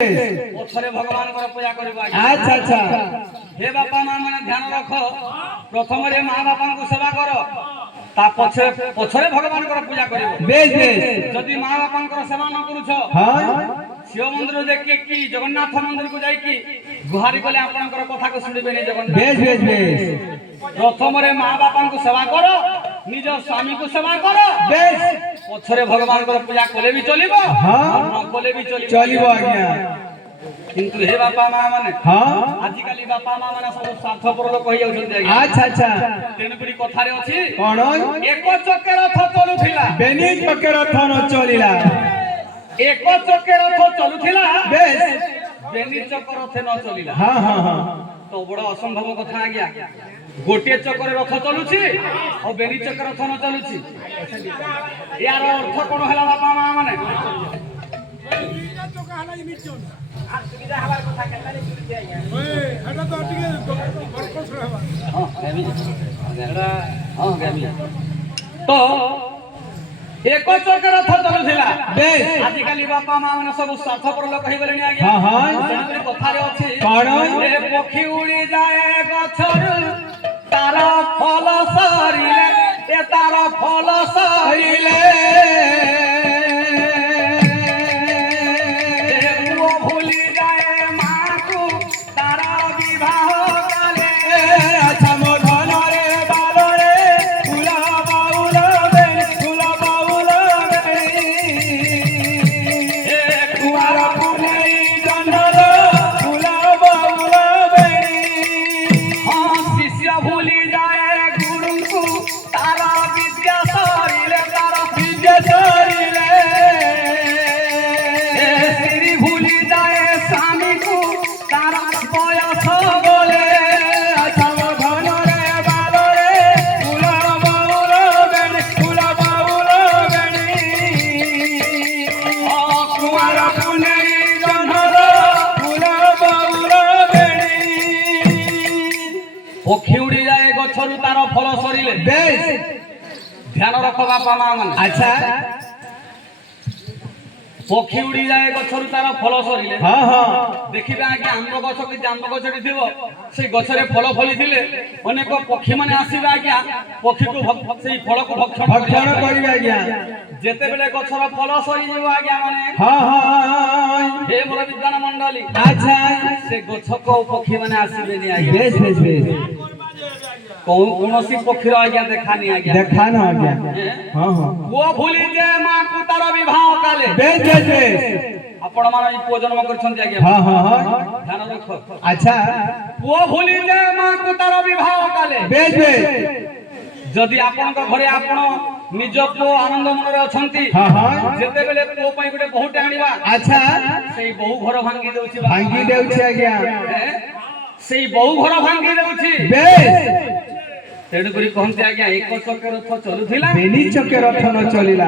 पछरे भगवान को पूजा करबो। अच्छा अच्छा हे बापा मां माने ध्यान रखो, प्रथम रे मां बापा को सेवा करो, ता पछरे भगवान को पूजा करबो। बेस बेस जदि मां बापा को सेवा न करू छ, हां शिव मंदिर देखि कि जगन्नाथ मंदिर को जाई कि गुहारी कले आपन कथा को सुनिबे नै जगन्नाथ। बेस बेस बेस प्रथम रे मां बापा को सेवा करो, निज स्वामी को सेवा करो, बेस पछरे भगवान को पूजा कले भी चलिबो, हां न कले भी चलिबो आज्ञा। किंतु हे बापा मां माने हां आजि काली बापा मां माने सब स्वार्थपर लोक कहि जाउछन आज्ञा। अच्छा अच्छा तेणुकरी कथारे अछि कोन एक चक्के रथ चलुथिला, बेनी चक्के रथ न चलिला। एक चक्के रथ चलुथिला, बेस बेनी चक्के रथ न चलिला। हां हां हां तो बड़ असंभव कथा आज्ञा। गोटे चक्कर रथ चलुछि और बेनी चक्कर रथ न चलुछि। यार अर्थ कोन हला बापा मां माने सुविधा हवार कथा केताले जुड़ी आज्ञा। ओए हटा तो टिके बरकोस रहबा। हां गामी एड़ा हां गामी तो एक चक्कर रथ चलुथिला। बेस आजि काली बापा मां माने सब स्वार्थपर लोक कहि गलेनी आज्ञा। हां हां तेणुकरी कथारे अछि कोन ए पक्षी उड़ी जाए गछरु, तार फल सरिले, ए तार फल सरिले, पुओ भूली जाए मां को तार विवाह काले। अच्छा मोधन रे बाल रे फुला बाउल बेनी फुला बाउल बेनी कुमार पुनेई जन्नर फुला बाउल बेनी। हाँ शिष्य भूली जाए गुरु को तार विद्या सरिले, तार विद्या सरिले श्री भूली जाए स्वामी को तार बयस बोले। अच्छा मोधन रे बाल रे फुला बाउल बेनी फुला बाउल बेनी कुमार पुनेई जन्नर फुला बाउल बेनी। पक्षी उड़ी जाए गछरु तार फल सरिले। बेस ध्यान रख बापा मां माने, अच्छा पक्षी उड़ी जाए गछरु तार फल सरिले। हाँ हाँ देखिबे आज्ञा आंब गछ कि आंब गछटी थिबो, से गछरे फल फलिथिले अनेक पक्षी माने आसीबे आज्ञा, पक्षी को सेई फल को भक्षण भक्षण करिबे आज्ञा। जेते बेले गछर फल सरि जेबो आज्ञा माने हाँ हाँ हे मोर विद्वान मंडली, अच्छा से गछ को पक्षी माने आसीबे नि आज्ञा। बेस बेस बेस कौनसी पक्षी आज्ञा देखानी आज्ञा। देखा ना आज्ञा। हाँ हाँ वो भूली जे मां को तार विवाह काले। बेस बेस बेस आपण माने ई पुओ जन्म करछन आज्ञा। हाँ हाँ हाँ ध्यान रखो। अच्छा वो भूली जे मां को तार विवाह काले। बेस बेस जदि आपण को घरे आपण निज पुओ आनंद मन रे अछंती, हाँ हाँ जेते बेले पुओ पई गुटे बहुटे आनिबा, अच्छा सेई बहु घर भांगी देउछि। भांगी देउछि आज्ञा। सेई बहु घर भांगी देउछि। बेस तेणु करी कहंती आज्ञा एक चक्के रथ चलुथिला, बेनी चक्के रथ न चलिला।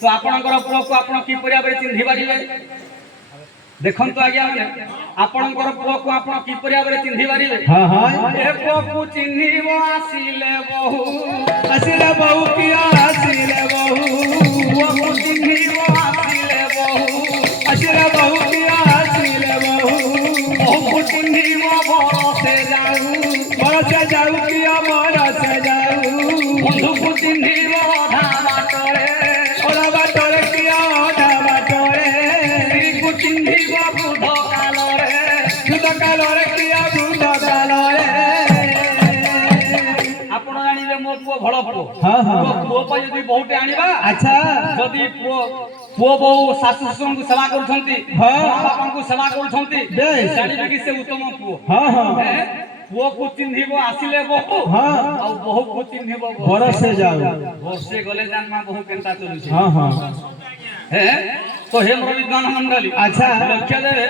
तो आपणकर पुओ को आपण कि परिया बरे चिन्हि पारिबे। देखंतु आज्ञा माने आपणकर पुओ को आपण कि परिया बरे चिन्हि पारिबे। हाँ हाँ ए पुओ को चिन्हिबो आसिले बहु, आसिले बहु किया आसिले बहु पुओ को चिन्हिबो आसिले बहु, आसिले बहु किया आसिले बहु बहु को चिन्हिबो बरसे जाऊ, बरसे जाऊ किया बरसे जाऊ बंधु को चिन्हिबो अधा बाटरे, ओला बाटरे किया ओला बाटरे स्त्री को चिन्हिबो बुध कालरे, बुध कालरे किया बुध कालरे। आपण जानिबे मो पुओ भल पुओ। हाँ हाँ पुओ पई जदि बहुटे आनिबा, अच्छा जदि पुओ बहु शाशु ଶ୍ୱଶୁର को सेवा करूछंती, हाँ। मां बापा को सेवा करूछंती, बेस। जानिबे कि से उत्तम पुओ। हाँ हाँ पुओ को चिन्हिबो आसिले बहु, हाँ आ बहु को चिन्हिबो बरसे जाऊ। बरसे गले जान मा बहु केनता चलुछि। हाँ हाँ तो हे मोर विद्वान मंडली, अच्छा लक्ष्य देवे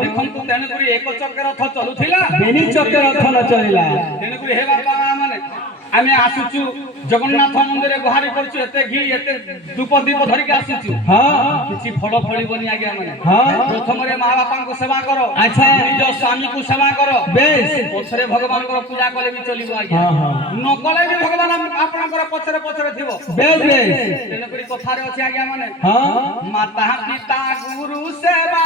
देखंतु तेणुकरी एक चक्के रथ चलुथिला, बेनी चक्के रथ न चलिला। तेणुकरी हे बापा मां माने आमे आसुचु जगन्नाथ मंदिर गुहारी करछु, एते घी एते धूप दीप धरि के आसुचु। हाँ किछि फल फळिबोनी आज्ञा माने। हाँ प्रथम रे मां बापा को सेवा करो, अच्छा निज स्वामी को सेवा करो, बेस पछरे भगवान को पूजा कले भी चलिबो आज्ञा। हाँ हाँ न कले भी भगवान आपनकर पछरे पछरे थिबो। बेस बेस तेणुकरी कथारे अछि आज्ञा माने हाँ माता पिता गुरु सेवा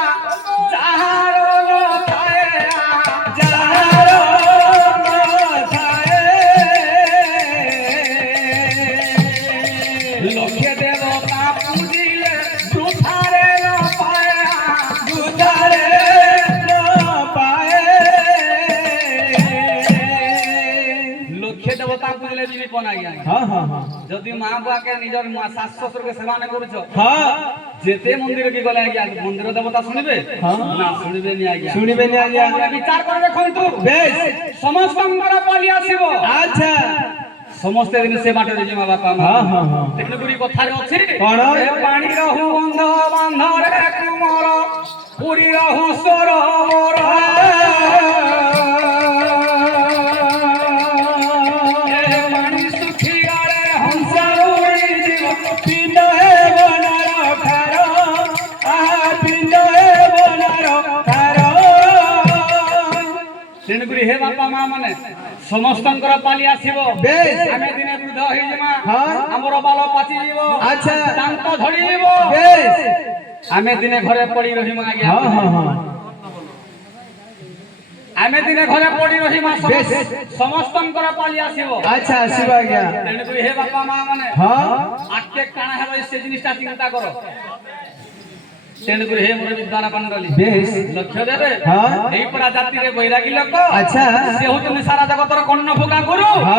আজ্ঞା हाँ हाँ हाँ যদি মা বুয়াকে নিজের শাশ শ্বশুরকে সেবা না করছ हाँ যেতে মন্দিরে কি গলে আজ্ঞা মন্দির দেবতা শুনিবে হ্যাঁ। না শুনিবে নি আজ্ঞা শুনিবে নি আজ্ঞা। তোমরা বিচার করবে কিন্তু বেশ সমস্তଙ୍କର পালি আসিব আচ্ছা ସମସ୍ତେ ଦିନ ସେ ବାଟରେ ଯିମା ବାପା ମା हाँ हाँ हाँ ତେଣୁକରି କଥାରେ ଅଛି କଣ? ଏ ପାଣି ରହୁ ବନ୍ଧ ବାନ୍ଧରେ ତୁମର ପୁରୀ ରହୁ ସରୋବର ଏ ପାଣି ଶୁଖିଗଲେ ହଂସ ଉଡ଼ି ଯିବ पिंड है बनार खार पिंड है बनार खार ତେଣୁକରି ହେ ବାପା ମା ମାନେ ସମସ୍ତଙ୍କର ପାଲି ଆସିବ ବେଶ। ଆମେ ଦିନେ ବୃଦ୍ଧ ହେଇଯିମା ହଁ। ଆମର ବାଳ ପାଚିଯିବ ଆଚ୍ଛା। ଦାନ୍ତ ଝଡ଼ିଯିବ बेश ଆମେ ଦିନେ ଘରେ ପଡ଼ି ରହିମା ଆଜ୍ଞା हाँ हाँ हाँ ଆମେ ଦିନେ ଘରେ ପଡ଼ି ରହିମା ବେଶ। ସମସ୍ତଙ୍କର ପାଲି ଆସିବ अच्छा शिवा गया ତେଣୁକରି ହେ ବାପା ମା ମାନେ हाँ ଆକେ କାଣା ହେବ ସେ ଜିନିଷଟା ଚିନ୍ତା କର ତେଣୁକରି ହେ ମୋର ବିଦ୍ୱାନ ପାଣ୍ଡଲି ବେଶ ଲକ୍ଷ୍ୟ ଦେବେ ହଁ। ଏଇ ପରା ଜାତିରେ ବୈରାଗୀ ଲୋକ अच्छा ସେ ହଉଛନ୍ତି ସାରା ଜଗତର କର୍ଣ୍ଣ ଫୁକା ଗୁରୁ हाँ